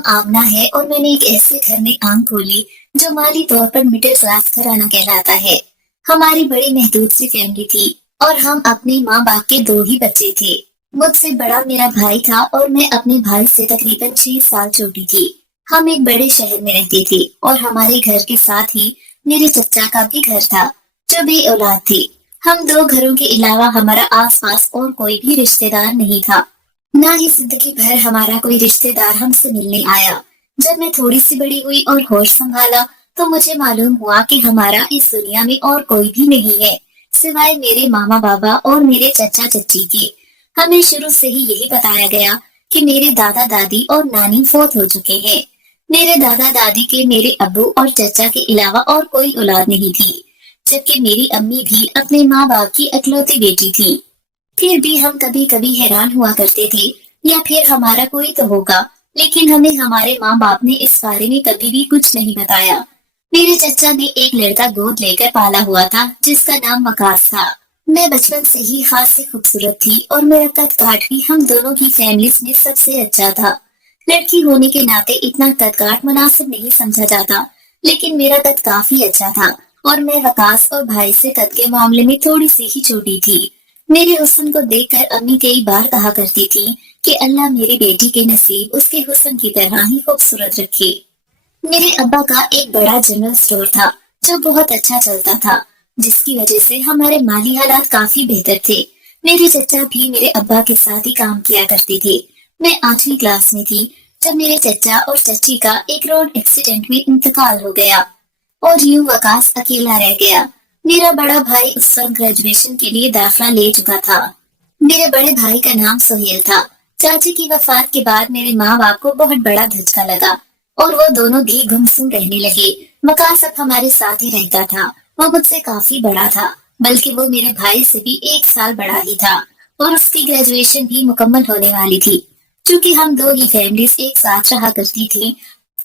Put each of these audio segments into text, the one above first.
नाम आमना है और मैंने एक ऐसे घर में आंख खोली जो माली तौर पर मिडिल क्लास घराना कहलाता है। हमारी बड़ी महदूद सी फैमिली थी और हम अपने माँ बाप के दो ही बच्चे थे। मुझसे बड़ा मेरा भाई था और मैं अपने भाई से तकरीबन 6 साल छोटी थी। हम एक बड़े शहर में रहते थे और हमारे घर के साथ ही मेरे चचा का भी घर था जो बे औलाद थे। हम दो घरों के अलावा हमारा आसपास और कोई भी रिश्तेदार नहीं था। ना ही जिंदगी भर हमारा कोई रिश्तेदार हमसे मिलने आया। जब मैं थोड़ी सी बड़ी हुई और होश संभाला तो मुझे मालूम हुआ कि हमारा इस दुनिया में और कोई भी नहीं है सिवाय मेरे मामा बाबा और मेरे चचा चच्ची के। हमें शुरू से ही यही बताया गया कि मेरे दादा दादी और नानी फौत हो चुके हैं। मेरे दादा दादी के मेरे अब्बू और चचा के अलावा और कोई औलाद नहीं थी, जबकि मेरी अम्मी भी अपने माँ बाप की इकलौती बेटी थी। फिर भी हम कभी कभी हैरान हुआ करते थे, या फिर हमारा कोई तो होगा, लेकिन हमें हमारे माँ बाप ने इस बारे में कभी भी कुछ नहीं बताया। मेरे चचा ने एक लड़का गोद लेकर पाला हुआ था जिसका नाम वकास था। मैं बचपन से ही खास से खूबसूरत थी और मेरा कद काठ भी हम दोनों की फैमिलीज में सबसे अच्छा था। लड़की होने के नाते इतना कद काठ मुनासिब नहीं समझा जाता, लेकिन मेरा कद काफी अच्छा था और मैं वकास और भाई से कद के मामले में थोड़ी सी ही छोटी थी। मेरे हुस्न को देखकर अम्मी कई बार कहा करती थी कि अल्लाह मेरी बेटी के नसीब उसके हुस्न की तरह ही खूबसूरत रखे। मेरे अब्बा का एक बड़ा जनरल स्टोर था जो बहुत अच्छा चलता था, जिसकी वजह से हमारे माली हालात काफी बेहतर थे। मेरे चचा भी मेरे अब्बा के साथ ही काम किया करते थे। मैं 8वीं क्लास में थी जब मेरे चचा और चची का एक रोड एक्सीडेंट में इंतकाल हो गया और यूं वकास अकेला रह गया। मेरा बड़ा भाई उस वक्त ग्रेजुएशन के लिए दाखिला ले चुका था। मेरे बड़े भाई का नाम सोहेल था। चाची की वफात के बाद मेरे माँ बाप को बहुत बड़ा धचका लगा और वो दोनों भी गुमसुम रहने लगे। वकास अब हमारे साथ ही रहता था। वो मुझसे काफी बड़ा था, बल्कि वो मेरे भाई से भी 1 साल बड़ा ही था और उसकी ग्रेजुएशन भी मुकम्मल होने वाली थी। क्योंकि हम दो ही फैमिलीज एक साथ रहा करती थी,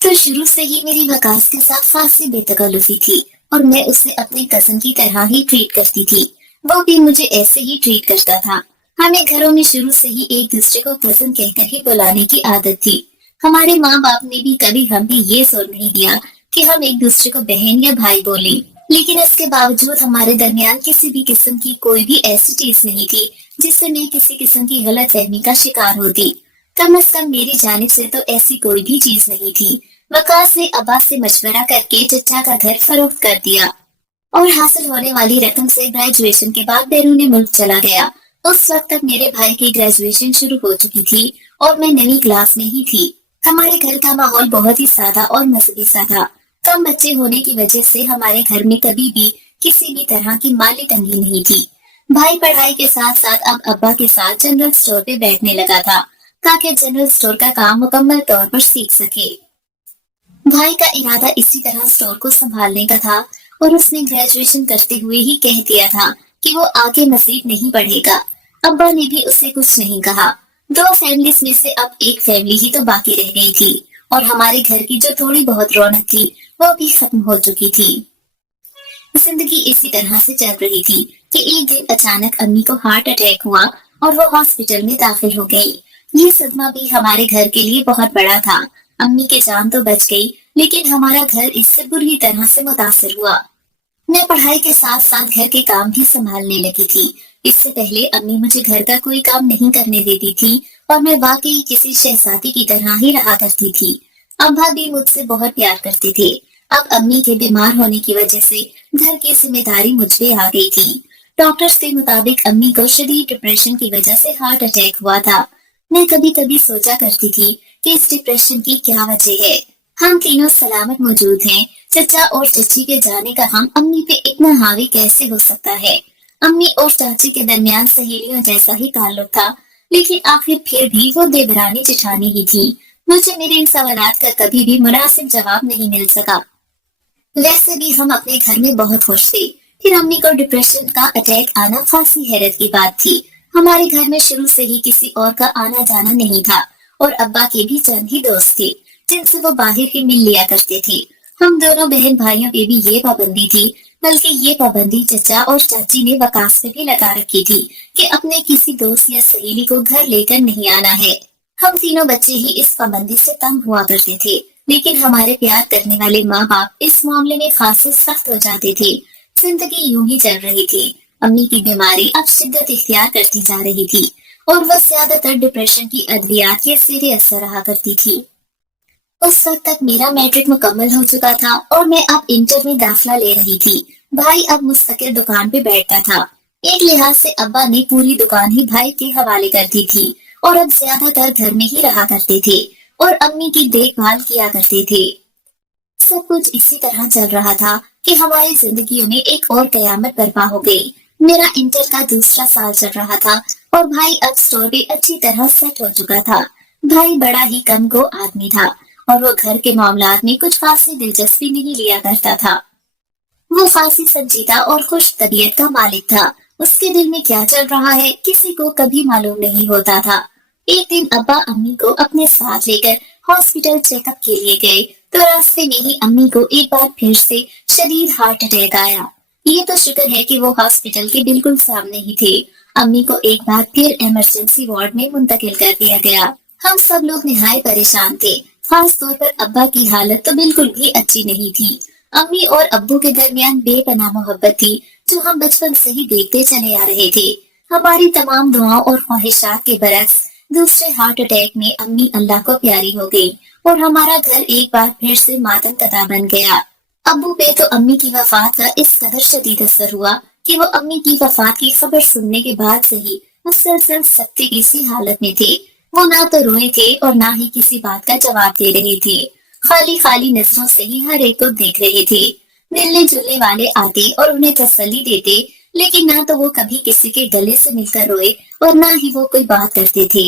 तो शुरू से ही मेरी वकास के साथ खासी बेतकल्लुफी थी और मैं उसे अपने कजन की तरह ही ट्रीट करती थी। वो भी मुझे ऐसे ही ट्रीट करता था। हमें घरों में शुरू से ही एक दूसरे को कजन कहकर ही बुलाने की आदत थी। हमारे माँ बाप ने भी कभी हमें ये जोर नहीं दिया कि हम एक दूसरे को बहन या भाई बोलें, लेकिन इसके बावजूद हमारे दरमियान किसी भी किस्म की कोई भी ऐसी चीज नहीं थी जिससे मैं किसी किस्म की गलत फहमी का शिकार होती। कम से कम मेरी जानिब से तो ऐसी कोई भी चीज नहीं थी। वकास ने अब्बा से मशवरा करके चचा का घर फरोख्त कर दिया और हासिल होने वाली रकम से ग्रेजुएशन के बाद बैरून मुल्क चला गया। उस वक्त तक मेरे भाई की ग्रेजुएशन शुरू हो चुकी थी और मैं 9वीं क्लास में ही थी। हमारे घर का माहौल बहुत ही सादा और मजहबी सा था। कम बच्चे होने की वजह से हमारे घर में कभी भी किसी भी तरह की माली तंगी नहीं थी। भाई पढ़ाई के साथ साथ अब अब्बा के साथ जनरल स्टोर पे बैठने लगा था ताकि जनरल स्टोर का काम मुकम्मल तौर पर सीख सके। भाई का इरादा इसी तरह स्टोर को संभालने का था और उसने ग्रेजुएशन करते हुए ही कह दिया था कि वो आगे मजीद नहीं पढ़ेगा। अब्बा ने भी उससे कुछ नहीं कहा। दो फैमिलीज में से अब एक फैमिली ही तो बाकी रह गई थी और हमारे घर की जो थोड़ी बहुत रौनक थी वो भी खत्म हो चुकी थी। जिंदगी इसी तरह से चल रही थी कि एक दिन अचानक अम्मी को हार्ट अटैक हुआ और वो हॉस्पिटल में दाखिल हो गई। ये सदमा भी हमारे घर के लिए बहुत बड़ा था। अम्मी की जान तो बच गई, लेकिन हमारा घर इससे बुरी तरह से मुतासिर हुआ। मैं पढ़ाई के साथ साथ घर के काम भी संभालने लगी थी। इससे पहले अम्मी मुझे घर का कोई काम नहीं करने देती थी और मैं वाकई किसी शहजादी की तरह ही रहा करती थी। अब्बा भी मुझसे बहुत प्यार करते थे। अब अम्मी के बीमार होने की वजह से घर की जिम्मेदारी मुझ पे आ गई थी। डॉक्टर्स के मुताबिक अम्मी को शदीद डिप्रेशन की वजह से हार्ट अटैक हुआ था। मैं कभी कभी सोचा करती थी कि इस डिप्रेशन की क्या वजह है। हम तीनों सलामत मौजूद हैं, चचा और चची के जाने का हम अम्मी पे इतना हावी कैसे हो सकता है। अम्मी और चाची के दरमियान सहेलियों जैसा ही ताल्लुक था, लेकिन आखिर फिर भी वो देवरानी जेठानी ही थी। मुझे मेरे इन सवालात का कभी भी मुनासिब जवाब नहीं मिल सका। वैसे भी हम अपने घर में बहुत खुश थे। फिर अम्मी को डिप्रेशन का अटैक आना खासी हैरत की बात थी। हमारे घर में शुरू से ही किसी और का आना जाना नहीं था और अब्बा के भी चंद ही दोस्त थे जिनसे वो बाहर ही मिल लिया करते थे। हम दोनों बहन भाइयों पे भी ये पाबंदी थी, बल्कि ये पाबंदी चचा और चाची ने वकास पे भी लगा रखी थी कि अपने किसी दोस्त या सहेली को घर लेकर नहीं आना है। हम तीनों बच्चे ही इस पाबंदी से तंग हुआ करते थे, लेकिन हमारे प्यार करने वाले माँ बाप इस मामले में खासे सख्त हो जाते थे। जिंदगी यूं ही चल रही थी। अम्मी की बीमारी अब शिद्दत इख्तियार करती जा रही थी और वह ज्यादातर डिप्रेशन की अद्वियात के सीधे असर रहा करती थी। उस वक्त तक मेरा मैट्रिक मुकम्मल हो चुका था और मैं अब इंटर में दाखिला ले रही थी। भाई अब मुस्तकिल दुकान पे बैठता था। एक लिहाज से अब्बा ने पूरी दुकान ही भाई के हवाले कर दी थी और अब ज्यादातर घर में ही रहा करते थे और अम्मी की देखभाल किया करते थे। सब कुछ इसी तरह चल रहा था कि हमारी जिंदगियों में एक और कयामत बर्पा हो गई। मेरा इंटर का दूसरा साल चल रहा था और भाई अब स्टोर पे अच्छी तरह सेट हो चुका था। भाई बड़ा ही कम गो आदमी था और वो घर के मामलात में कुछ खासी दिलचस्पी नहीं लिया करता था। वो खासी संजीदा और खुश तबीयत का मालिक था। उसके दिल में क्या चल रहा है किसी को कभी मालूम नहीं होता था। एक दिन अब्बा अम्मी को अपने साथ लेकर हॉस्पिटल चेकअप के लिए गए तो रास्ते में ही अम्मी को एक बार फिर से शदीद हार्ट अटैक आया। ये तो शुक्र है कि वो हॉस्पिटल के बिल्कुल सामने ही थे। अम्मी को एक बार फिर इमरजेंसी वार्ड में मुंतकिल कर दिया गया। हम सब लोग निहायत परेशान थे। खास तौर पर अब्बा की हालत तो बिल्कुल भी अच्छी नहीं थी। अम्मी और अब्बू के दरमियान बेपनाह मोहब्बत थी जो हम बचपन से ही देखते चले आ रहे थे। हमारी तमाम दुआओं और ख्वाहिशात के बरक्स दूसरे हार्ट अटैक में अम्मी अल्लाह को प्यारी हो गई और हमारा घर एक बार फिर से मातम कदा बन गया। अब्बू पे तो अम्मी की वफात का इस कदर शदीद असर हुआ कि वो अम्मी की वफात की खबर सुनने के बाद से ही मुसलसल सख्ती की सी हालत में थे। वो ना तो रोए थे और ना ही किसी बात का जवाब दे रहे थे। खाली खाली नजरों से ही हर एक को देख रहे थे। मिलने जुलने वाले आते और उन्हें तसल्ली देते, लेकिन ना तो वो कभी किसी के गले से मिलकर रोए और ना ही वो कोई बात करते थे।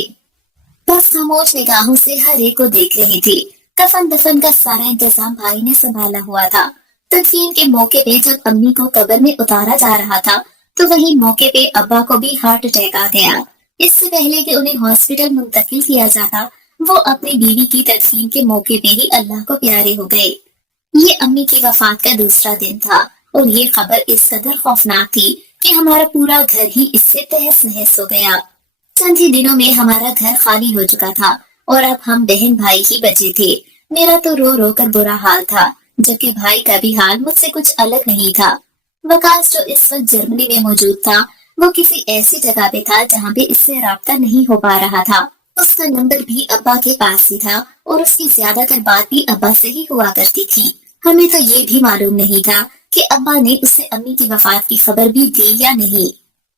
बस खामोश निगाहों से हर एक को देख रहे थे। कफन दफन का सारा इंतजाम भाई ने संभाला हुआ था। तदफीन के मौके पे जब अम्मी को कब्र में उतारा जा रहा था तो वही मौके पे अब्बा को भी हार्ट अटैक आ गया। इससे पहले कि उन्हें हॉस्पिटल मुंतकिल किया जाता, वो अपनी बीवी की तदफीन के मौके पे ही अल्लाह को प्यारे हो गए। ये अम्मी की वफात का दूसरा दिन था और ये खबर इस कदर खौफनाक थी कि हमारा पूरा घर ही इससे तहस नहस हो गया। चंद ही दिनों में हमारा घर खाली हो चुका था और अब हम बहन भाई ही बचे थे। मेरा तो रो रो कर बुरा हाल था, जबकि भाई का भी हाल मुझसे कुछ अलग नहीं था। वकास जो इस वक्त जर्मनी में मौजूद था, वो किसी ऐसी जगह पे था जहाँ पे इससे राब्ता नहीं हो पा रहा था। उसका नंबर भी अब्बा के पास ही था और उसकी ज्यादातर बात भी अब्बा से ही हुआ करती थी। हमें तो ये भी मालूम नहीं था कि अब्बा ने उसे अम्मी की वफात की खबर भी दी या नहीं।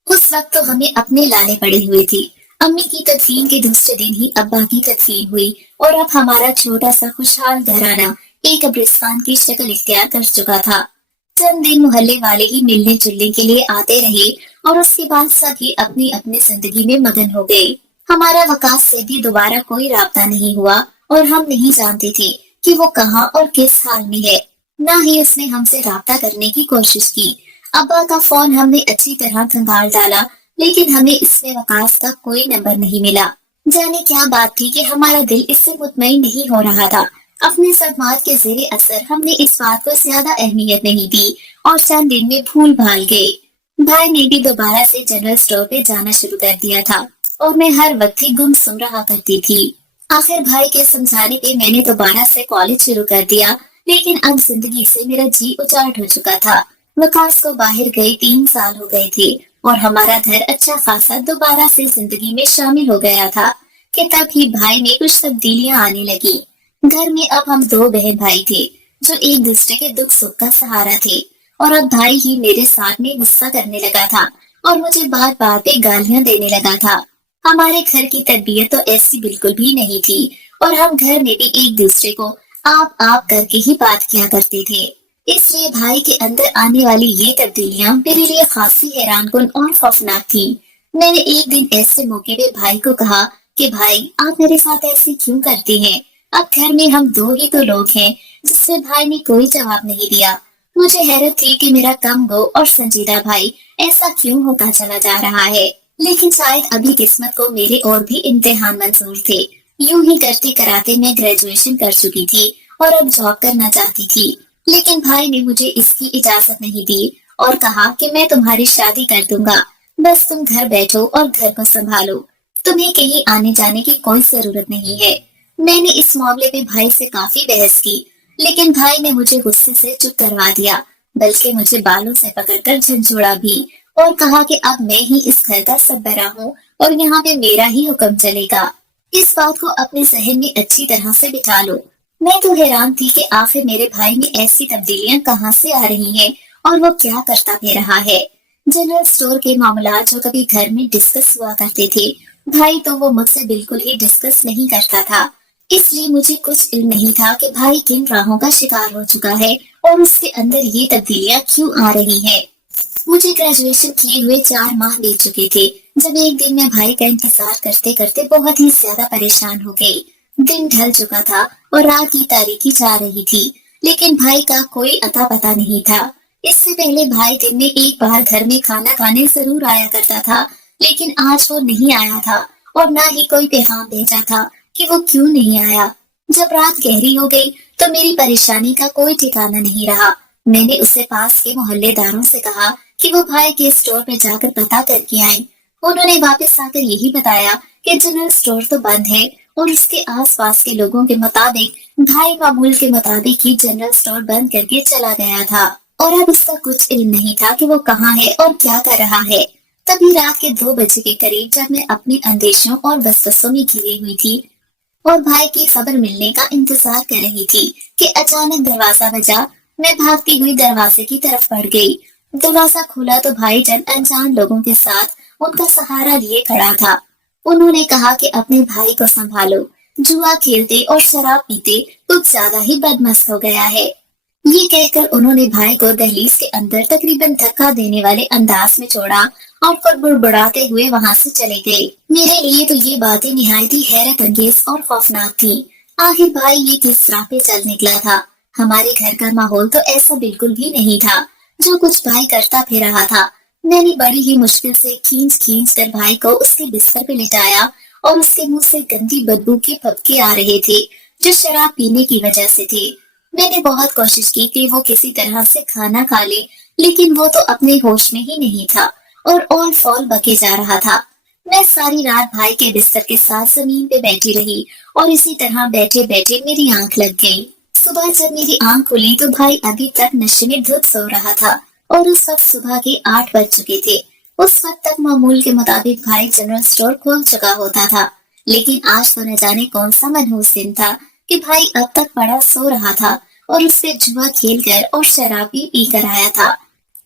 उस वक्त तो हमें अपने लाले पड़े हुए थे। अम्मी की तदफीन के दूसरे दिन ही अब्बा की तदफीन हुई और अब हमारा छोटा सा खुशहाल घराना एक कब्रिस्तान की शक्ल इख्तियार कर चुका था। चंद दिन मोहल्ले वाले ही मिलने जुलने के लिए आते रहे और उसके बाद सभी अपनी अपनी जिंदगी में मगन हो गए। हमारा वकास से भी दोबारा कोई राब्ता नहीं हुआ और हम नहीं जानते थे कि वो कहाँ और किस हाल में है। न ही उसने हमसे राब्ता करने की कोशिश की। अब्बा का फोन हमने अच्छी तरह खंगाल डाला, लेकिन हमें इसमें वकास का कोई नंबर नहीं मिला। जाने क्या बात थी कि हमारा दिल इससे मुतमईन नहीं हो रहा था। अपने सदमात के जेरे असर हमने इस बात को ज्यादा अहमियत नहीं दी और चंद दिन में भूल भाल गए। भाई ने भी दोबारा से जनरल स्टोर पे जाना शुरू कर दिया था और मैं हर वक्त ही गुमसुम रहा करती थी। आखिर भाई के समझाने पे मैंने दोबारा से कॉलेज शुरू कर दिया, लेकिन अब जिंदगी से मेरा जी उचाट हो चुका था। वकास को बाहर गए 3 साल हो गए थे और हमारा घर अच्छा खासा दोबारा से जिंदगी में शामिल हो गया था कि तब ही भाई में कुछ तब्दीलियां आने लगी। घर में अब हम 2 बहन भाई थे जो एक दूसरे के दुख सुख का सहारा थे और अब भाई ही मेरे साथ में गुस्सा करने लगा था और मुझे बार बार पे गालियां देने लगा था। हमारे घर की तरबियत तो ऐसी बिल्कुल भी नहीं थी और हम घर में भी एक दूसरे को आप करके ही बात किया करते थे। इसलिए भाई के अंदर आने वाली ये तब्दीलियां मेरे लिए खासी हैरानकुन और खौफनाक थी। मैंने एक दिन ऐसे मौके पे भाई को कहा कि भाई आप मेरे साथ ऐसे क्यों करते हैं? अब घर में हम 2 ही तो लोग हैं। जिससे भाई ने कोई जवाब नहीं दिया। मुझे हैरत थी कि मेरा कम गो और संजीदा भाई ऐसा क्यों होता चला जा रहा है, लेकिन शायद अभी किस्मत को मेरे और भी इम्तिहान मंजूर थे। यूं ही करते कराते मैं ग्रेजुएशन कर चुकी थी और अब जॉब करना चाहती थी, लेकिन भाई ने मुझे इसकी इजाजत नहीं दी और कहा कि मैं तुम्हारी शादी कर दूंगा, बस तुम घर बैठो और घर को संभालो। तुम्हें कहीं आने जाने की कोई जरूरत नहीं है। मैंने इस मामले में भाई से काफी बहस की, लेकिन भाई ने मुझे गुस्से से चुप करवा दिया, बल्कि मुझे बालों से पकड़कर झंझोड़ा भी और कहा कि अब मैं ही इस घर का सरबरा हूँ और यहाँ पे मेरा ही हुक्म चलेगा। इस बात को अपने जहन में अच्छी तरह से बिठा लो। मैं तो हैरान थी कि आखिर मेरे भाई में ऐसी तब्दीलियां कहाँ से आ रही हैं और वो क्या करता भी रहा है। जनरल स्टोर के मामला जो कभी घर में डिस्कस हुआ करते थे, भाई तो वो मुझसे बिल्कुल ही डिस्कस नहीं करता था। इसलिए मुझे कुछ इल्म नहीं था कि भाई किन राहों का शिकार हो चुका है और उसके अंदर ये तब्दीलियां क्यों आ रही हैं। मुझे ग्रेजुएशन किए हुए 4 माह बीत चुके थे जब एक दिन मैं भाई का इंतजार करते करते बहुत ही ज्यादा परेशान हो गई। दिन ढल चुका था और रात की तारीकी जा रही थी, लेकिन भाई का कोई अता पता नहीं था। इससे पहले भाई दिन में एक बार घर में खाना खाने जरूर आया करता था, लेकिन आज वो नहीं आया था और ना ही कोई पैगाम भेजा था कि वो क्यों नहीं आया। जब रात गहरी हो गई तो मेरी परेशानी का कोई ठिकाना नहीं रहा। मैंने उससे पास के मोहल्लेदारों से कहा कि वो भाई के स्टोर पे जाकर पता करके आए। उन्होंने वापस आकर यही बताया कि जनरल स्टोर तो बंद है और उसके आसपास के लोगों के मुताबिक भाई मामूल के मुताबिक ही जनरल स्टोर बंद करके चला गया था और अब उसका कुछ इल्म नहीं था कि वो कहाँ है और क्या कर रहा है। तभी रात के 2 बजे के करीब जब मैं अपने अंदेशों और वसवसों में घिरी हुई थी और भाई की खबर मिलने का इंतजार कर रही थी कि अचानक दरवाजा बजा। मैं भागती हुई दरवाजे की तरफ बढ़ गई। दरवाजा खुला तो भाईजान अनजान लोगों के साथ उनका सहारा लिए खड़ा था। उन्होंने कहा कि अपने भाई को संभालो, जुआ खेलते और शराब पीते कुछ ज्यादा ही बदमस्त हो गया है। ये कहकर उन्होंने भाई को दहलीज के अंदर तकरीबन धक्का देने वाले अंदाज में छोड़ा और फिर बुड़बुड़ाते हुए वहां से चले गए। मेरे लिए तो ये बातें निहायत ही हैरत अंगेज और खौफनाक थी। आखिर भाई ये किस राह पे चल निकला था। हमारे घर का माहौल तो ऐसा बिल्कुल भी नहीं था। जो कुछ भाई करता फिर रहा था, मैंने बड़ी ही मुश्किल से खींच खींच कर भाई को उसके बिस्तर पे लिटाया और उसके मुंह से गंदी बदबू के फबके आ रहे थे जो शराब पीने की वजह से थे। मैंने बहुत कोशिश की कि वो किसी तरह से खाना खा ले, लेकिन वो तो अपने होश में ही नहीं था और ऑल फॉल बके जा रहा था। मैं सारी रात भाई के बिस्तर के साथ जमीन पे बैठी रही और इसी तरह बैठे बैठे मेरी आंख लग गई। सुबह जब मेरी आंख खुली तो भाई अभी तक नशे में धुत सो रहा था और उस वक्त सुबह के 8 बज चुके थे। उस वक्त तक मामूल के मुताबिक भाई जनरल स्टोर खोल चुका होता था, लेकिन आज तो न जाने कौन सा मनहूस दिन था कि भाई अब तक पड़ा सो रहा था और उससे जुआ खेलकर और शराब भी पी कर आया था।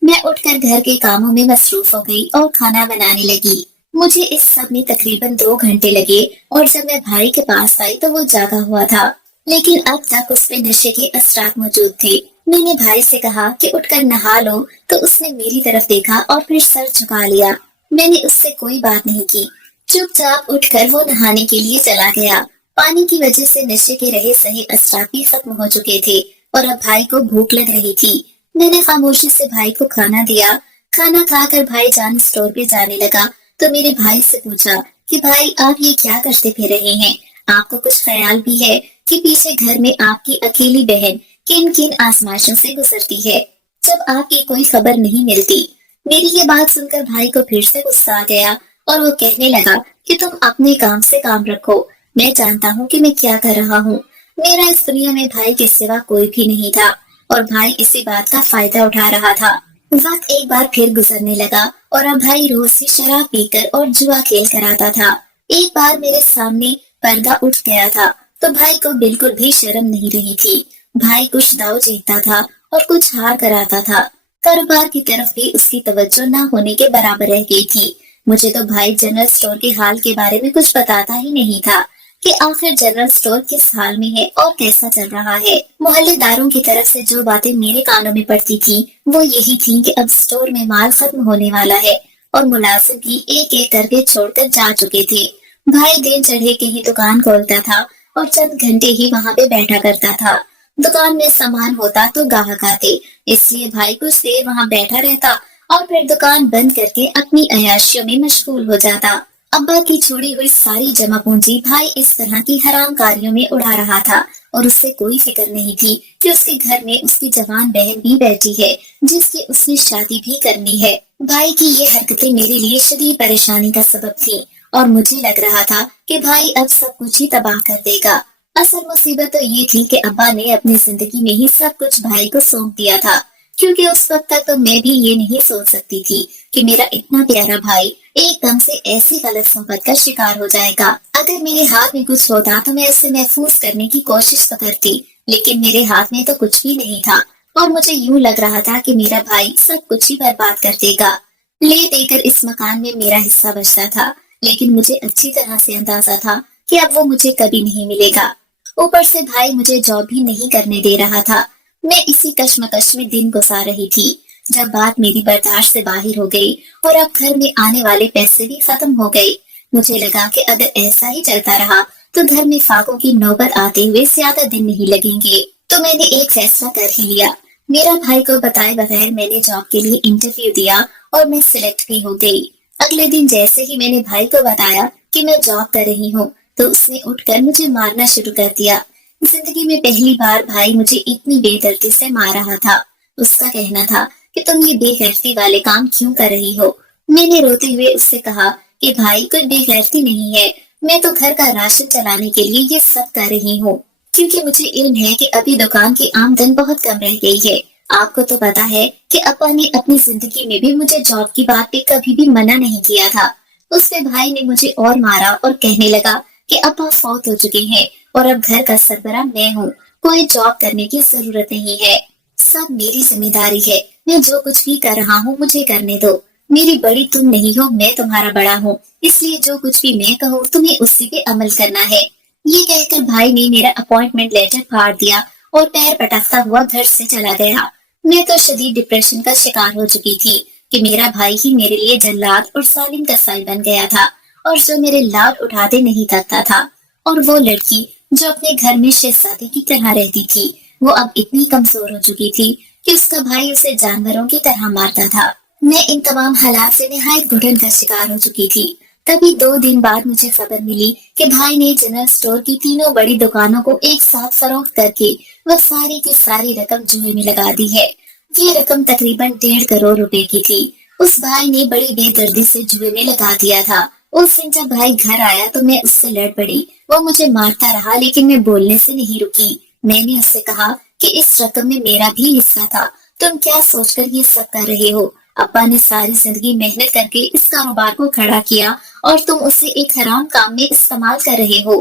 मैं उठकर घर के कामों में मसरूफ हो गई और खाना बनाने लगी। मुझे इस सब में तकरीबन 2 घंटे लगे और जब मैं भाई के पास आई तो वो जागा हुआ था, लेकिन अब तक उस पे नशे के असरात मौजूद थे। मैंने भाई से कहा कि उठकर नहा लो, तो उसने मेरी तरफ देखा और फिर सर झुका लिया। मैंने उससे कोई बात नहीं की। चुपचाप उठकर वो नहाने के लिए चला गया। पानी की वजह से नशे के रहे सही असरात भी खत्म हो चुके थे और अब भाई को भूख लग रही थी। मैंने खामोशी से भाई को खाना दिया। खाना खाकर भाई जान स्टोर पे जाने लगा तो मेरे भाई से पूछा कि भाई आप ये क्या करते फिर रहे हैं? आपको कुछ ख्याल भी है कि पीछे घर में आपकी अकेली बहन किन किन आजमाइशों से गुजरती है जब आपकी कोई खबर नहीं मिलती? मेरी ये बात सुनकर भाई को फिर से गुस्सा आ गया और वो कहने लगा कि तुम अपने काम से काम रखो, मैं जानता हूँ कि मैं क्या कर रहा हूँ। मेरा इस दुनिया में भाई के सिवा कोई भी नहीं था और भाई इसी बात का फायदा उठा रहा था। वक्त एक बार फिर गुजरने लगा और अब भाई रोज से शराब पीकर और जुआ खेल कर आता था। एक बार मेरे सामने पर्दा उठ गया था तो भाई को बिल्कुल भी शर्म नहीं रही थी। भाई कुछ दाव जीतता था और कुछ हार कर आता था। कारोबार की तरफ भी उसकी तवज्जो न होने के बराबर रह गई थी। मुझे तो भाई जनरल स्टोर के हाल के बारे में कुछ बताता ही नहीं था कि आखिर जनरल स्टोर किस हाल में है और कैसा चल रहा है। मोहल्लेदारों की तरफ से जो बातें मेरे कानों में पड़ती थी वो यही थी कि अब स्टोर में माल खत्म होने वाला है और मुलाजिम भी एक एक करके छोड़कर जा चुके थे। भाई दिन चढ़े के ही दुकान खोलता था और चंद घंटे ही वहाँ पे बैठा करता था। दुकान में सामान होता तो ग्राहक आते, इसलिए भाई कुछ देर वहाँ बैठा रहता और फिर दुकान बंद करके अपनी अय्याशियों में मशगूल हो जाता। अब्बा की छोड़ी हुई सारी जमा पूंजी भाई इस तरह की हराम कारियों में उड़ा रहा था और उससे कोई फिक्र नहीं थी कि उसके घर में उसकी जवान बहन भी बैठी है जिसकी उसने शादी भी करनी है। भाई की ये हरकतें मेरे लिए शदीद परेशानी का सबब थी और मुझे लग रहा था कि भाई अब सब कुछ ही तबाह कर देगा। असल मुसीबत तो ये थी कि अब्बा ने अपनी जिंदगी में ही सब कुछ भाई को सौंप दिया था, क्योंकि उस वक्त तक तो मैं भी ये नहीं सोच सकती थी कि मेरा इतना प्यारा भाई एकदम से ऐसी गलत सोहबत का शिकार हो जाएगा। अगर मेरे हाथ में कुछ होता तो मैं उसे महफूज करने की कोशिश तो करती, लेकिन मेरे हाथ में तो कुछ भी नहीं था और मुझे यूं लग रहा था कि मेरा भाई सब कुछ ही बर्बाद कर देगा। ले देकर इस मकान में मेरा हिस्सा बचता था, लेकिन मुझे अच्छी तरह से अंदाजा था कि अब वो मुझे कभी नहीं मिलेगा। ऊपर से भाई मुझे जॉब भी नहीं करने दे रहा था। मैं इसी कश्मकश में दिन गुजार रही थी जब बात मेरी बर्दाश्त से बाहर हो गई और अब घर में आने वाले पैसे भी खत्म हो गए। मुझे लगा कि अगर ऐसा ही चलता रहा तो घर में फाकों की नौबत आते हुए ज्यादा दिन नहीं लगेंगे। तो मैंने एक फैसला कर ही लिया। मेरा भाई को बताए बगैर मैंने जॉब के लिए इंटरव्यू दिया और मैं सिलेक्ट भी हो गई। अगले दिन जैसे ही मैंने भाई को बताया कि मैं जॉब कर रही हूँ तो उसने उठकर मुझे मारना शुरू कर दिया। जिंदगी में पहली बार भाई मुझे इतनी बेदर्दी से मार रहा था। उसका कहना था कि तुम ये बेगैरती वाले काम क्यों कर रही हो। मैंने रोते हुए उससे कहा कि भाई कोई बेगैरती नहीं है, मैं तो घर का राशन चलाने के लिए ये सब कर रही हूँ, क्योंकि मुझे इल्म है कि अभी दुकान की आमदन बहुत कम रह गई है। आपको तो पता है कि अपा ने अपनी जिंदगी में भी मुझे जॉब की बात पे कभी भी मना नहीं किया था। उससे भाई ने मुझे और मारा और कहने लगा कि अपा फौत हो चुके हैं और अब घर का सरबराह मैं हूँ, कोई जॉब करने की जरूरत नहीं है, सब मेरी जिम्मेदारी है, मैं जो कुछ भी कर रहा हूँ मुझे करने दो, मेरी बड़ी तुम नहीं हो, मैं तुम्हारा बड़ा हूँ, इसलिए जो कुछ भी मैं कहूँ तुम्हें उसी पे अमल करना है। ये कहकर भाई ने मेरा अपॉइंटमेंट लेटर फाड़ दिया और पैर पटकता हुआ घर से चला गया। मैं तो शदीद डिप्रेशन का शिकार हो चुकी थी कि मेरा भाई ही मेरे लिए जल्लाद और सालिम कसाई बन गया था और जो मेरे लाड उठाते नहीं थकता था। और वो लड़की जो अपने घर में शहजादी की तरह रहती थी, वो अब इतनी कमजोर हो चुकी थी कि उसका भाई उसे जानवरों की तरह मारता था। मैं इन तमाम हालात से निहायत घुटन का शिकार हो चुकी थी। तभी 2 दिन बाद मुझे खबर मिली कि भाई ने जनरल स्टोर की तीनों बड़ी दुकानों को एक साथ फरोख्त करके वह सारी की सारी रकम जुए में लगा दी है। ये रकम तकरीबन 1.5 करोड़ रुपए की थी। उस भाई ने बड़ी बेदर्दी से जुए में लगा दिया था। उस दिन जब भाई घर आया तो मैं उससे लड़ पड़ी। वो मुझे मारता रहा लेकिन मैं बोलने से नहीं रुकी। मैंने उससे कहा कि इस रकम में मेरा भी हिस्सा था, तुम क्या सोचकर ये सब कर रहे हो। अब्बा ने सारी जिंदगी मेहनत करके इस कारोबार को खड़ा किया और तुम उसे एक हराम काम में इस्तेमाल कर रहे हो।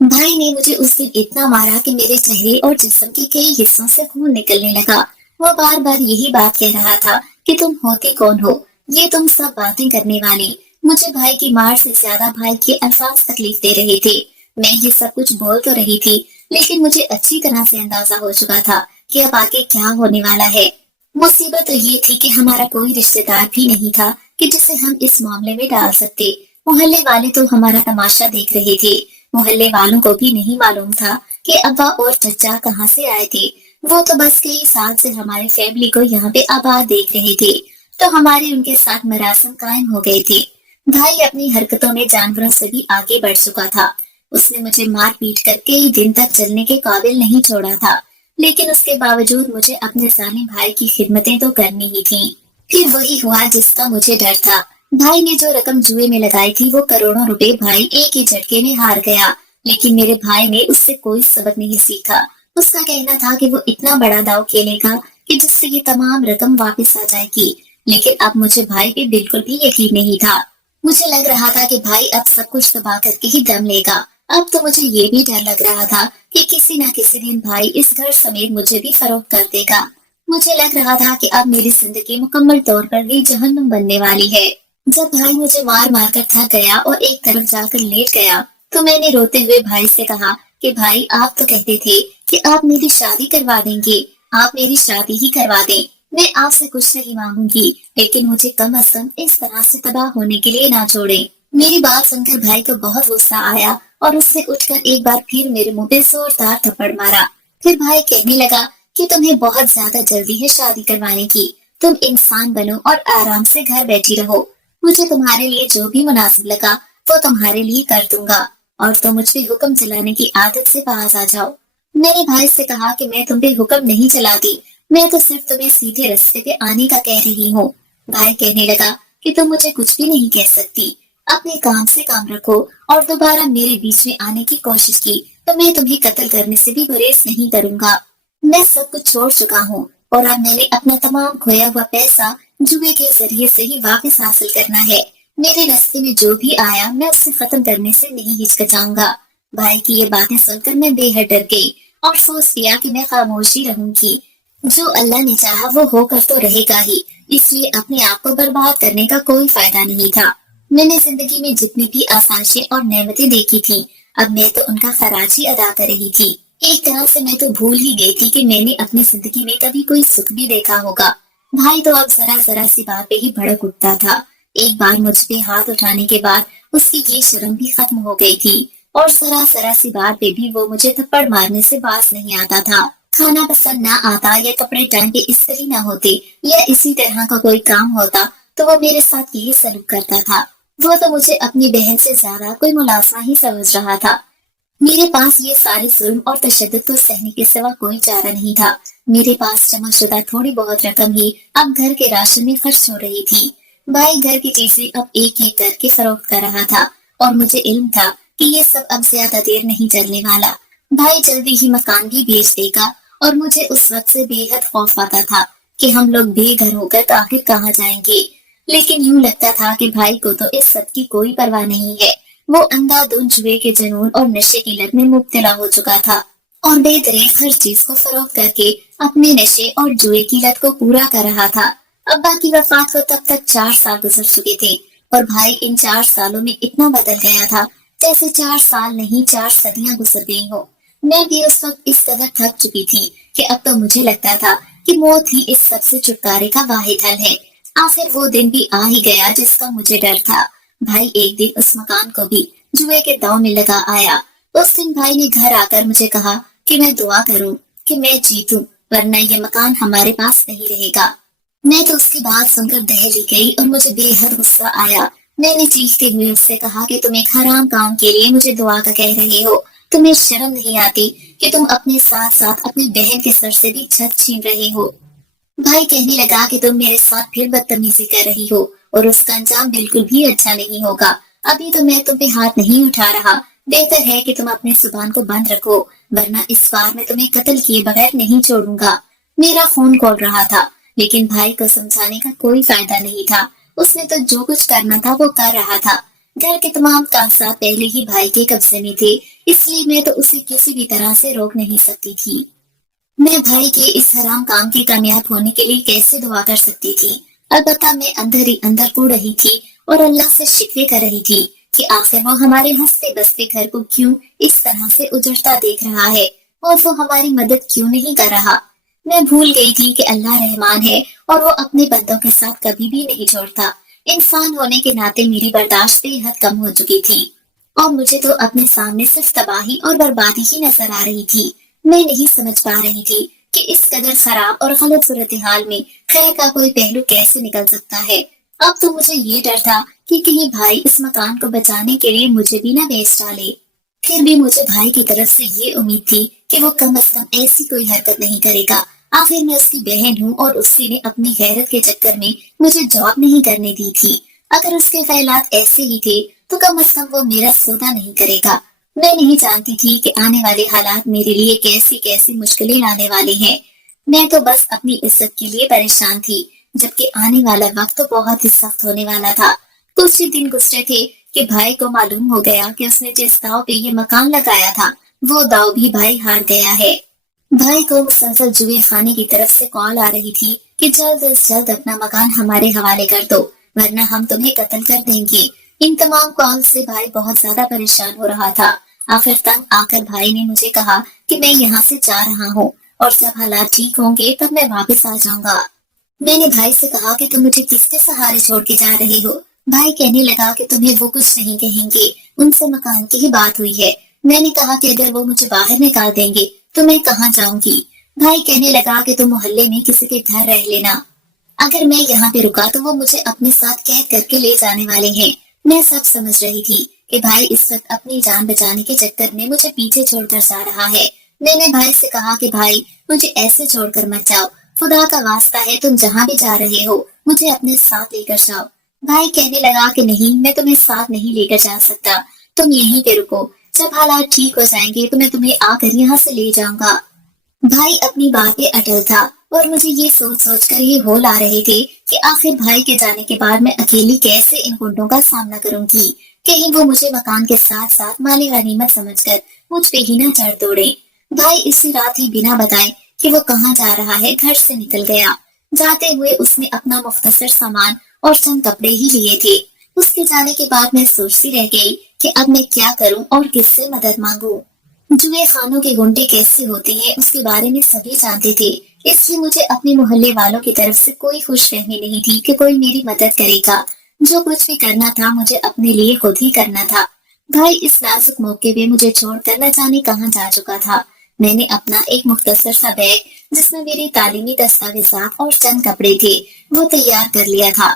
भाई ने मुझे उस दिन इतना मारा कि मेरे चेहरे और जिस्म के कई हिस्सों से खून निकलने लगा। वो बार बार यही बात कह रहा था कि तुम होते कौन हो, ये तुम सब बातें करने वाली। मुझे भाई की मार से ज्यादा भाई के अल्फाज तकलीफ दे रहे थे। मैं ये सब कुछ बोल तो रही थी, लेकिन मुझे अच्छी तरह से अंदाजा हो चुका था कि अब आगे क्या होने वाला है। मुसीबत तो ये थी कि हमारा कोई रिश्तेदार भी नहीं था कि जिसे हम इस मामले में डाल सकते। मोहल्ले वाले तो हमारा तमाशा देख रहे थे। मोहल्ले वालों को भी नहीं मालूम था कि अब्बा और चचा कहाँ से आए थे। वो तो बस कई साल से हमारी फैमिली को यहाँ पे आबाद देख रहे थे, तो हमारे उनके साथ मरासम कायम हो गए थे। भाई अपनी हरकतों में जानवरों से भी आगे बढ़ चुका था। उसने मुझे मार पीट कर कई दिन तक चलने के काबिल नहीं छोड़ा था, लेकिन उसके बावजूद मुझे अपने जालिम भाई की खिदमतें तो करनी ही थी। फिर वही हुआ जिसका मुझे डर था। भाई ने जो रकम जुए में लगाई थी वो करोड़ों रुपए भाई एक ही झटके में हार गया, लेकिन मेरे भाई ने उससे कोई सबक नहीं सीखा। उसका कहना था कि वो इतना बड़ा दाव खेलेगा कि जिससे ये तमाम रकम वापस आ जाएगी, लेकिन अब मुझे भाई पे बिल्कुल भी यकीन नहीं था। मुझे लग रहा था कि भाई अब सब कुछ तबाह करके ही दम लेगा। अब तो मुझे ये भी डर लग रहा था कि किसी न किसी दिन भाई इस घर समेत मुझे भी फरोख्त कर देगा। मुझे लग रहा था कि अब मेरी जिंदगी मुकम्मल तौर पर भी जहन्नुम बनने वाली है। जब भाई मुझे मार मार कर थक गया और एक तरफ जाकर लेट गया तो मैंने रोते हुए भाई से कहा कि भाई आप तो कहते थे कि आप मेरी शादी करवा देंगे, आप मेरी शादी ही करवा दें। मैं आपसे कुछ नहीं मांगूंगी, लेकिन मुझे कम अज कम इस तरह से तबाह होने के लिए ना छोड़ें। मेरी बात सुनकर भाई को बहुत गुस्सा आया और उसने उठकर एक बार फिर मेरे मुंह पे जोरदार थप्पड़ मारा। फिर भाई कहने लगा कि तुम्हें बहुत ज्यादा जल्दी है शादी करवाने की, तुम इंसान बनो और आराम से घर बैठी रहो। मुझे तुम्हारे लिए जो भी मुनासिब लगा वो तुम्हारे लिए कर दूंगा और तुम मुझ पे हुक्म चलाने की आदत से बाज आ जाओ। मैंने भाई से कहा कि मैं तुम पे हुक्म नहीं चलाती, मैं तो सिर्फ तुम्हें सीधे रास्ते पे आने का कह रही हूँ। भाई कहने लगा कि तुम मुझे कुछ भी नहीं कह सकती, اپنے کام سے کام رکھو، اور دوبارہ میرے بیچ میں آنے کی کوشش کی تو میں تمہیں قتل کرنے سے بھی گریز نہیں کروں گا۔ میں سب کچھ چھوڑ چکا ہوں، اور اب میں نے اپنا تمام کھویا ہوا پیسہ جوئے کے ذریعے سے ہی واپس حاصل کرنا ہے۔ میرے راستے میں جو بھی آیا میں اسے ختم کرنے سے نہیں ہچکچاؤں گا۔ بھائی کی یہ باتیں سن کر میں بے حد ڈر گئی اور سوچ لیا کہ میں خاموشی رہوں گی۔ جو اللہ نے چاہا وہ ہو کر تو رہے گا ہی، اس لیے اپنے آپ کو برباد کرنے کا کوئی فائدہ نہیں تھا۔ میں نے زندگی میں جتنی بھی آسائشیں اور نعمتیں دیکھی تھی، اب میں تو ان کا خراج ہی ادا کر رہی تھی۔ ایک طرح سے میں تو بھول ہی گئی تھی کہ میں نے اپنی زندگی میں کبھی کوئی سکھ بھی دیکھا ہوگا۔ بھائی تو اب ذرا ذرا سی بات پہ ہی بھڑک اٹھتا تھا۔ ایک بار مجھ پہ ہاتھ اٹھانے کے بعد اس کی یہ شرم بھی ختم ہو گئی تھی، اور ذرا ذرا سی بات پہ بھی وہ مجھے تھپڑ مارنے سے باز نہیں آتا تھا۔ کھانا پسند نہ آتا یا کپڑے ٹائم پہ استری نہ ہوتے یا اسی طرح کا کوئی کام ہوتا تو وہ میرے ساتھ یہی سلوک کرتا تھا۔ وہ تو مجھے اپنی بہن سے زیادہ کوئی ملازمہ ہی سمجھ رہا تھا۔ میرے پاس یہ سارے ظلم اور تشدد کو سہنے کے سوا کوئی چارہ نہیں تھا۔ میرے پاس جمع شدہ تھوڑی بہت رقم ہی اب گھر کے راشن میں خرچ ہو رہی تھی۔ بھائی گھر کی چیزیں اب ایک ایک کر کے فروخت کر رہا تھا، اور مجھے علم تھا کہ یہ سب اب زیادہ دیر نہیں چلنے والا۔ بھائی جلدی ہی مکان بھی بیچ دے گا، اور مجھے اس وقت سے بے حد خوف آتا تھا کہ ہم لوگ بے گھر ہو کر آخر کہاں جائیں گے۔ لیکن یوں لگتا تھا کہ بھائی کو تو اس سب کی کوئی پرواہ نہیں ہے۔ وہ اندھا دھند جوئے کے جنون اور نشے کی لت میں مبتلا ہو چکا تھا، اور بے دریغ ہر چیز کو فروخت کر کے اپنے نشے اور جوئے کی لت کو پورا کر رہا تھا۔ ابا کی وفات کو تب تک 4 سال گزر چکے تھے، اور بھائی ان 4 سالوں میں اتنا بدل گیا تھا جیسے 4 سال نہیں 4 صدیاں گزر گئی ہوں۔ میں بھی اس وقت اس قدر تھک چکی تھی کہ اب تو مجھے لگتا تھا کہ موت ہی اس سب سے چھٹکارے کا واحد حل ہے۔ آخر وہ دن بھی آ ہی گیا جس کا مجھے ڈر تھا۔ بھائی ایک دن اس مکان کو بھی جوئے کے داؤ میں لگا آیا۔ اس دن بھائی نے گھر آ کر مجھے کہا کہ میں دعا کروں کہ میں جیتوں، ورنہ یہ مکان ہمارے پاس نہیں رہے گا۔ میں تو اس کی بات سن کر دہل ہی گئی، اور مجھے بے حد غصہ آیا۔ میں نے چیختے ہوئے اس سے کہا کہ تم ایک حرام کام کے لیے مجھے دعا کا کہہ رہے ہو۔ تمہیں شرم نہیں آتی کہ تم اپنے ساتھ ساتھ اپنی بہن کے سر سے بھی چھت چھین رہے ہو؟ بھائی کہنے لگا کہ تم میرے ساتھ پھر بدتمیزی کر رہی ہو، اور اس کا انجام بالکل بھی اچھا نہیں ہوگا۔ ابھی تو میں تم پہ ہاتھ نہیں اٹھا رہا، بہتر ہے کہ تم اپنی زبان کو بند رکھو، ورنہ اس بار میں تمہیں قتل کیے بغیر نہیں چھوڑوں گا۔ میرا خون کھول رہا تھا، لیکن بھائی کو سمجھانے کا کوئی فائدہ نہیں تھا۔ اس نے تو جو کچھ کرنا تھا وہ کر رہا تھا۔ گھر کے تمام کاغذات پہلے ہی بھائی کے قبضے میں تھے، اس لیے میں تو اسے کسی بھی طرح سے روک نہیں سکتی تھی۔ میں بھائی کے اس حرام کام کے کامیاب ہونے کے لیے کیسے دعا کر سکتی تھی؟ البتہ میں اندر ہی اندر کو رہی تھی اور اللہ سے شکوے کر رہی تھی کہ آخر وہ ہمارے ہنستے بستے گھر کو کیوں اس طرح سے اجڑتا دیکھ رہا ہے، اور وہ ہماری مدد کیوں نہیں کر رہا۔ میں بھول گئی تھی کہ اللہ رحمان ہے، اور وہ اپنے بندوں کے ساتھ کبھی بھی نہیں چھوڑتا۔ انسان ہونے کے ناطے میری برداشت بے حد کم ہو چکی تھی، اور مجھے تو اپنے سامنے صرف تباہی اور بربادی ہی نظر آ رہی تھی۔ میں نہیں سمجھ پا رہی تھی کہ اس قدر خراب اور غلط صورتحال میں خیر کا کوئی پہلو کیسے نکل سکتا ہے۔ اب تو مجھے یہ ڈر تھا کہ کہیں بھائی اس مکان کو بچانے کے لیے مجھے بھی نہ بیچ ڈالے۔ پھر بھی مجھے بھائی کی طرف سے یہ امید تھی کہ وہ کم از کم ایسی کوئی حرکت نہیں کرے گا۔ آخر میں اس کی بہن ہوں، اور اسی نے اپنی غیرت کے چکر میں مجھے جاب نہیں کرنے دی تھی۔ اگر اس کے خیالات ایسے ہی تھے تو کم از کم وہ میرا سودا نہیں کرے گا۔ میں نہیں جانتی تھی کہ آنے والے حالات میرے لیے کیسی کیسی مشکلیں لانے والے ہیں۔ میں تو بس اپنی عزت کے لیے پریشان تھی، جبکہ آنے والا وقت تو بہت ہی سخت ہونے والا تھا۔ کچھ ہی دن گزرے تھے کہ بھائی کو معلوم ہو گیا کہ اس نے جس داؤ پہ یہ مکان لگایا تھا وہ داؤ بھی بھائی ہار گیا ہے۔ بھائی کو مسلسل جوئے خانے کی طرف سے کال آ رہی تھی کہ جلد از جلد اپنا مکان ہمارے حوالے کر دو، ورنہ ہم تمہیں قتل کر دیں گے۔ ان تمام کال سے بھائی بہت زیادہ پریشان ہو رہا تھا۔ آخر تنگ آ کر بھائی نے مجھے کہا کہ میں یہاں سے جا رہا ہوں، اور جب حالات ٹھیک ہوں گے تب میں واپس آ جاؤں گا۔ میں نے بھائی سے کہا کہ تم مجھے کس کے سہارے چھوڑ کے جا رہے ہو؟ بھائی کہنے لگا کہ تمہیں وہ کچھ نہیں کہیں گے، ان سے مکان کی ہی بات ہوئی ہے۔ میں نے کہا کہ اگر وہ مجھے باہر نکال دیں گے تو میں کہاں جاؤں گی؟ بھائی کہنے لگا کہ تم محلے میں کسی کے گھر رہ لینا، اگر میں یہاں پہ رکا تو وہ مجھے اپنے ساتھ قید کر کے لے جانے والے ہیں۔ میں سب سمجھ رہی تھی کہ بھائی اس وقت اپنی جان بچانے کے چکر میں مجھے پیچھے چھوڑ کر جا رہا ہے۔ میں نے بھائی سے کہا کہ بھائی مجھے ایسے چھوڑ کر مت جاؤ، خدا کا واسطہ ہے تم جہاں بھی جا رہے ہو مجھے اپنے ساتھ لے کر جاؤ۔ भाई कहने लगा कि नहीं, मैं तुम्हें साथ नहीं लेकर जा सकता, तुम यहीं पे रुको, जब हालात ठीक हो जाएंगे तो मैं तुम्हें आकर यहाँ से ले जाऊंगा। भाई अपनी बात पे अटल था और मुझे ये सोच सोच कर ये होल आ रहे थे कि आखिर भाई के जाने के बाद मैं अकेली कैसे इन गुंडों का सामना करूंगी। कहीं वो मुझे मकान के साथ साथ माली गनीमत समझकर मुझ पे ही ना चढ़ दौड़े। भाई इसी रात ही बिना बताए कि वो कहाँ जा रहा है घर से निकल गया। जाते हुए उसने अपना मुख्तसर सामान और चंद कपड़े ही लिए थे। उसके जाने के बाद मैं सोचती रह गई कि अब मैं क्या करूं और किससे मदद मांगूं। जुए खानों के गुंडे कैसे होते हैं उसके बारे में सभी जानते थे, इसलिए मुझे अपने मोहल्ले वालों की तरफ से कोई खुशफहमी नहीं थी कि कोई मेरी मदद करेगा। जो कुछ भी करना था मुझे अपने लिए खुद ही करना था। भाई इस नाजुक मौके पे मुझे छोड़कर न जाने कहाँ जा चुका था। मैंने अपना एक मुख्तसर सा बैग जिसमें मेरी तालीमी दस्तावेजात और चंद कपड़े थे वो तैयार कर लिया था।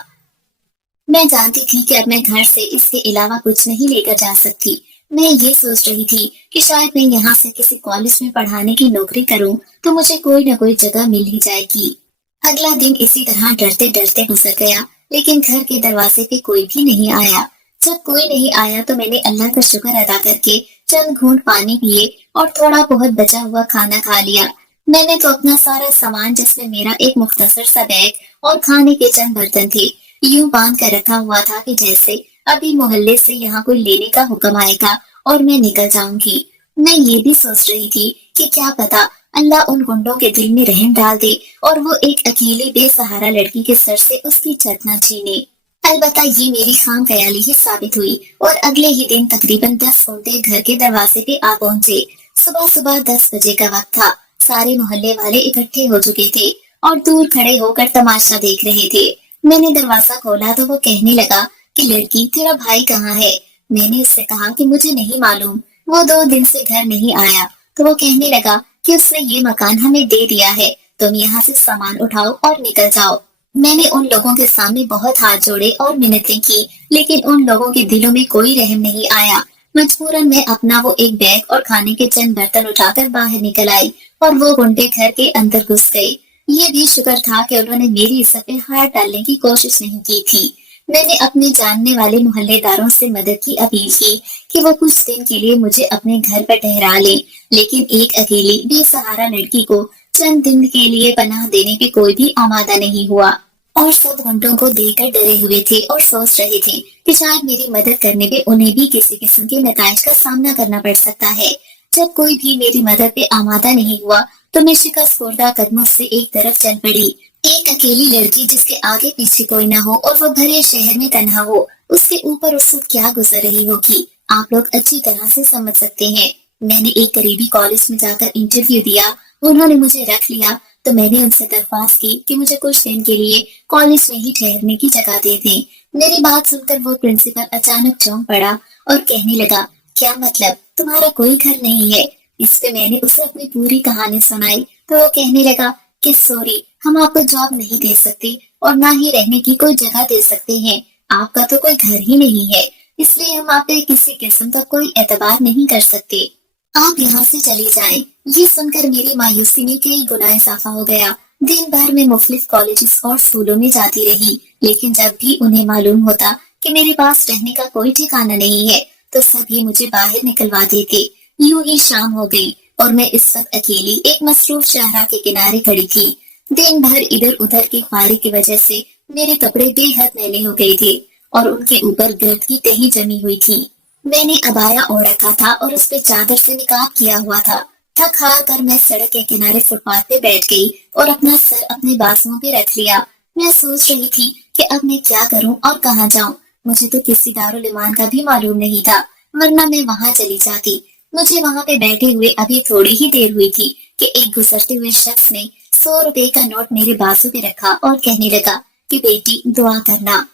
मैं जानती थी कि अब मैं घर से इसके अलावा कुछ नहीं लेकर जा सकती। मैं ये सोच रही थी कि शायद मैं यहाँ से किसी कॉलेज में पढ़ाने की नौकरी करूँ तो मुझे कोई न कोई जगह मिल ही जाएगी। अगला दिन इसी तरह डरते डरते गुजर गया, लेकिन घर के दरवाजे पे कोई भी नहीं आया। जब कोई नहीं आया तो मैंने अल्लाह का शुक्र अदा करके चंद घूंट पानी पिए और थोड़ा बहुत बचा हुआ खाना खा लिया। मैंने तो अपना सारा सामान जिसमें मेरा एक मुख्तसर सा बैग और खाने के चंद बर्तन थे यूं बांध कर रखा हुआ था कि जैसे अभी मोहल्ले से यहाँ कोई लेने का हुक्म आएगा और मैं निकल जाऊंगी। मैं ये भी सोच रही थी कि क्या पता अल्लाह उन गुंडों के दिल में रहम डाल दे और वो एक अकेली बेसहारा लड़की के सर से उसकी छत न छीने। अलबत्ता ये मेरी खाम ख्याली ही साबित हुई और अगले ही दिन तकरीबन 10 घंटे घर के दरवाजे पे आ पहुंचे। सुबह सुबह 10 बजे का वक्त था। सारे मोहल्ले वाले इकट्ठे हो चुके थे और दूर खड़े होकर तमाशा देख रहे थे। मैंने दरवाजा खोला तो वो कहने लगा कि लड़की तेरा भाई कहाँ है। मैंने उससे कहा कि मुझे नहीं मालूम, वो 2 दिन से घर नहीं आया। तो वो कहने लगा कि उसने ये मकान हमें दे दिया है, तुम यहाँ से सामान उठाओ और निकल जाओ। मैंने उन लोगों के सामने बहुत हाथ जोड़े और मिन्नतें की, लेकिन उन लोगों के दिलों में कोई रहम नहीं आया। मजबूरन मैं अपना वो एक बैग और खाने के चंद बर्तन उठाकर बाहर निकल आई और वो गुंडे घर के अंदर घुस गए। ये भी शुक्र था कि उन्होंने मेरी इज्जत पे हाथ डालने की कोशिश नहीं की थी। मैंने अपने जानने वाले मोहल्लेदारों से मदद की अपील की कि वो कुछ दिन के लिए मुझे अपने घर पर ठहरा लें, लेकिन एक अकेली बेसहारा लड़की को चंद दिन के लिए पनाह देने पे कोई भी आमादा नहीं हुआ। और सब गुंडों को देखकर डरे हुए थे और सोच रहे थे कि शायद मेरी मदद करने पे उन्हें भी किसी किस्म के नताइज का सामना करना पड़ सकता है। जब कोई भी मेरी मदद पे आमादा नहीं हुआ तो मैं शिकस्त खुर्दा कदमों से एक तरफ चल पड़ी। एक अकेली लड़की जिसके आगे पीछे कोई ना हो और वो भरे शहर में तन्हा हो, उसके ऊपर उस वक्त क्या गुजर रही होगी आप लोग अच्छी तरह से समझ सकते हैं। मैंने एक करीबी कॉलेज में जाकर इंटरव्यू दिया, उन्होंने मुझे रख लिया तो मैंने उनसे दरख्वास्त की कि मुझे कुछ दिन के लिए कॉलेज में ही ठहरने की जगह दे दें। मेरी बात सुनकर वो प्रिंसिपल अचानक चौंक पड़ा और कहने लगा, क्या मतलब, तुम्हारा कोई घर नहीं है? इस पे मैंने उसे अपनी पूरी कहानी सुनाई तो वो कहने लगा कि सॉरी, हम आपको जॉब नहीं दे सकते और ना ही रहने की कोई जगह दे सकते हैं। आपका तो कोई घर ही नहीं है, इसलिए हम आप पे किसी किस्म का कोई एतबार नहीं कर सकते। आप यहाँ से चली जाएं। ये सुनकर मेरी मायूसी में कई गुना इजाफा हो गया। दिन भर में मुख्तलिफ कॉलेजेस और स्कूलों में जाती रही, लेकिन जब भी उन्हें मालूम होता कि मेरे पास रहने का कोई ठिकाना नहीं है तो सभी मुझे बाहर निकलवा देते। यूं ही शाम हो गई और मैं इस वक्त अकेली एक मसरूफ शाहरा के किनारे खड़ी थी। दिन भर इधर उधर की ख्वारी की वजह से मेरे कपड़े बेहद मैले हो गए थे और उनके ऊपर गर्द की तही जमी हुई थी। मैंने अबाया ओढ़ रखा था और उस पे चादर से निकाब किया हुआ था। थक हार कर मैं सड़क के किनारे फुटपाथ पे बैठ गई और अपना सर अपने बाजुओं पे रख लिया। मैं सोच रही थी कि अब मैं क्या करूं और कहाँ जाऊं। मुझे तो किसी दारुल ईमान का भी मालूम नहीं था, वरना मैं वहां चली जाती। मुझे वहां पे बैठे हुए अभी थोड़ी ही देर हुई थी कि एक गुजरते हुए शख्स ने 100 रुपए का नोट मेरे बाजू पे रखा और कहने लगा कि बेटी दुआ करना।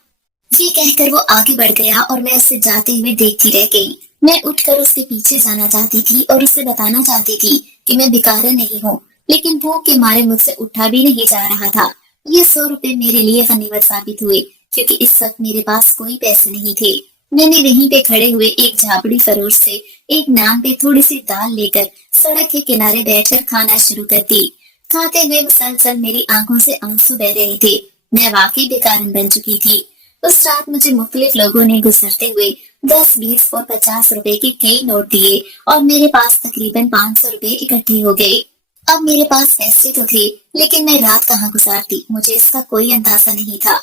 ये कहकर वो आगे बढ़ गया और मैं उसे जाते हुए देखती रह गई। मैं उठकर उसके पीछे जाना चाहती थी और उसे बताना चाहती थी कि मैं भिखारी नहीं हूँ, लेकिन भूख के मारे मुझसे उठा भी नहीं जा रहा था। ये 100 रुपए मेरे लिए गनीमत साबित हुए क्योंकि इस वक्त मेरे पास कोई पैसे नहीं थे। मैंने वहीं पे खड़े हुए एक झापड़ी फरोश से एक नान पे थोड़ी सी दाल लेकर सड़क के किनारे बैठकर खाना शुरू कर दी। खाते हुए मुसलसल मेरी आंखों से आंसू बह रहे थे। मैं वाकई बेकारन बन चुकी थी। उस रात मुझे मुख्तलिफ लोगों ने गुजरते हुए 10, 20 और 50 रुपए के कई नोट दिए और मेरे पास तकरीबन 500 रुपए इकट्ठे हो गए। अब मेरे पास पैसे तो थे, लेकिन मैं रात कहाँ गुजारती मुझे इसका कोई अंदाजा नहीं था।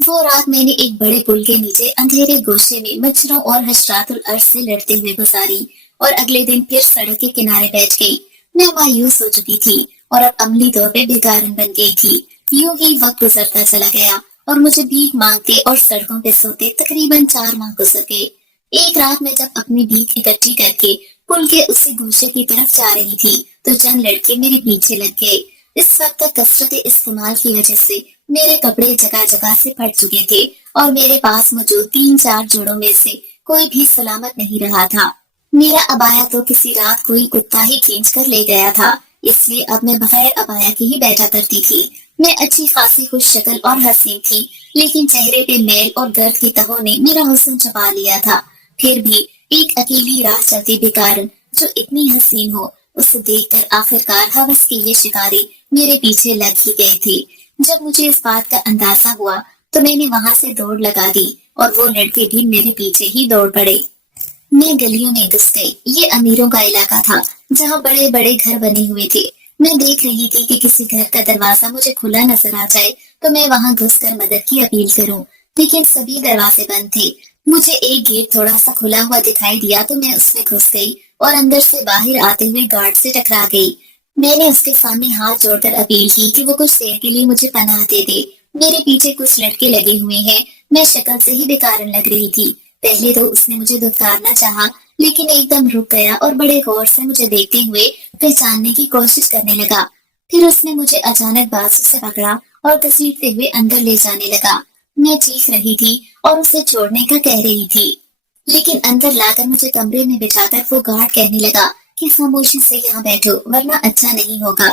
वो रात मैंने एक बड़े पुल के नीचे अंधेरे गोशे में मच्छरों और हशरातुल अर्श से लड़ते हुए गुजारी और अगले दिन फिर सड़क के किनारे बैठ गई। मैं मायूस हो चुकी थी और अब अमली तौर पे बेगारन बन गई थी। यूं ही वक्त गुजरता चला गया और मुझे भीख मांगते और सड़कों पे सोते तकरीबन 4 माह गुजर गए। एक रात मैं जब अपनी भीख इकट्ठी करके पुल के उसी गोशे की तरफ जा रही थी तो चंद लड़के मेरे पीछे लग गए। इस वक्त तक कसरत इस्तेमाल की वजह से मेरे कपड़े जगह जगह से फट चुके थे और मेरे पास मौजूद 3-4 जोड़ों में से कोई भी सलामत नहीं रहा था। मेरा अबाया तो किसी रात कोई कुत्ता ही खींच कर ले गया था, इसलिए अब मैं बगैर अबाया के ही बैठा करती थी। मैं अच्छी खासी खुश शक्ल और हसीन थी, लेकिन चेहरे पे मैल और गर्द की तहों ने मेरा हुस्न छुपा लिया था। फिर भी एक अकेली राह चलती बेकारन जो इतनी हसीन हो, उसे देखकर आखिरकार हवस के ये शिकारी मेरे पीछे लग ही गए थे। जब मुझे इस बात का अंदाजा हुआ तो मैंने वहां से दौड़ लगा दी और वो लड़के भी मेरे पीछे ही दौड़ पड़े। मैं गलियों में घुस गई। ये अमीरों का इलाका था जहाँ बड़े बड़े घर बने हुए थे। मैं देख रही थी कि किसी घर का दरवाजा मुझे खुला नजर आ जाए तो मैं वहां घुसकर मदद की अपील करूं, लेकिन सभी दरवाजे बंद थे। मुझे एक गेट थोड़ा सा खुला हुआ दिखाई दिया तो मैं उसमें घुस गई और अंदर से बाहर आते हुए गार्ड से टकरा गई। मैंने उसके सामने हाथ जोड़कर अपील की कि वो कुछ देर के लिए मुझे पनाह दे दे। मेरे पीछे कुछ लड़के लगे हुए हैं। मैं शक्ल से ही बेकारन लग रही थी। पहले तो उसने मुझे धुतकारना चाहा, लेकिन एकदम रुक गया और बड़े गौर से मुझे देखते हुए पहचानने की कोशिश करने लगा। फिर उसने मुझे अचानक बाजू से पकड़ा और घसीटते हुए अंदर ले जाने लगा। मैं चीख रही थी और उसे छोड़ने का कह रही थी, लेकिन अंदर लाकर मुझे कमरे में बिठाकर वो गार्ड कहने लगा कि खामोशी से यहाँ बैठो वरना अच्छा नहीं होगा।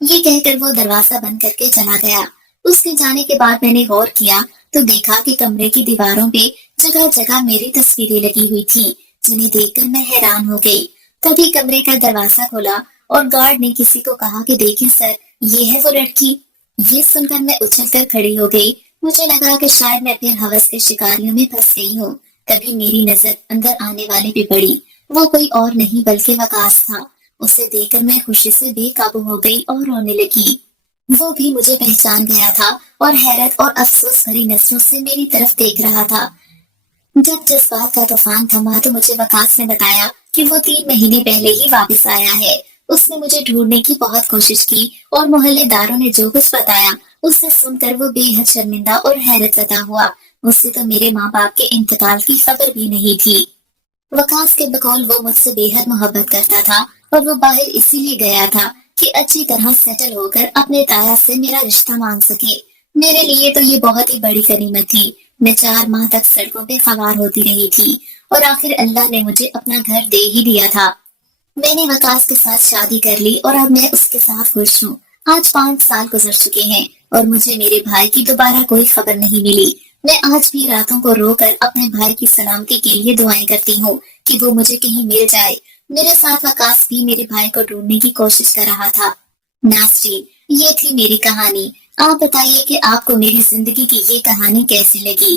ये कहकर वो दरवाजा बंद करके चला गया। उसके जाने के बाद मैंने गौर किया तो देखा कि कमरे की दीवारों पे जगह जगह मेरी तस्वीरें लगी हुई थी, जिन्हें देखकर मैं हैरान हो गई। तभी कमरे का दरवाजा खोला और गार्ड ने किसी को कहा कि देखिए सर, ये है वो लड़की। ये सुनकर मैं उछलकर खड़ी हो गई। मुझे लगा कि शायद मैं फिर हवस के शिकारियों में फंस गई हूँ। तभी मेरी नजर अंदर आने वाले पे पड़ी। वो कोई और नहीं बल्कि वकास था। उसे देखकर मैं खुशी से बेकाबू हो गई और रोने लगी। वो भी मुझे पहचान गया था और हैरत और अफसोस भरी नजरों से मेरी तरफ देख रहा था। जब जज्बात का तूफान थमा तो मुझे वकास ने बताया कि वो 3 महीने पहले ही वापस आया है। उसने मुझे ढूंढने की बहुत कोशिश की और मोहल्लेदारों ने जो कुछ बताया उससे सुनकर वो बेहद शर्मिंदा और हैरत ज़दा हुआ। उससे तो मेरे माँ बाप के इंतकाल की खबर भी नहीं थी। वकास के बकौल वो मुझसे बेहद मोहब्बत करता था और वो बाहर इसीलिए गया था कि अच्छी तरह सेटल होकर अपने ताया से मेरा रिश्ता मांग सके। मेरे लिए तो ये बहुत ही बड़ी गनीमत थी। मैं 4 माह तक सड़कों पे सवार होती रही थी और आखिर अल्लाह ने मुझे अपना घर दे ही दिया था। मैंने वकास के साथ शादी कर ली और अब मैं उसके साथ खुश हूँ। आज 5 साल गुजर चुके हैं और मुझे मेरे भाई की दोबारा कोई खबर नहीं मिली। मैं आज भी रातों को रोकर अपने भाई की सलामती के लिए दुआएं करती हूँ कि वो मुझे कहीं मिल जाए। मेरे साथ वकास भी मेरे भाई को ढूंढने की कोशिश कर रहा था। नाज़रीन, ये थी मेरी कहानी। आप बताइए कि आपको मेरी जिंदगी की ये कहानी कैसी लगी।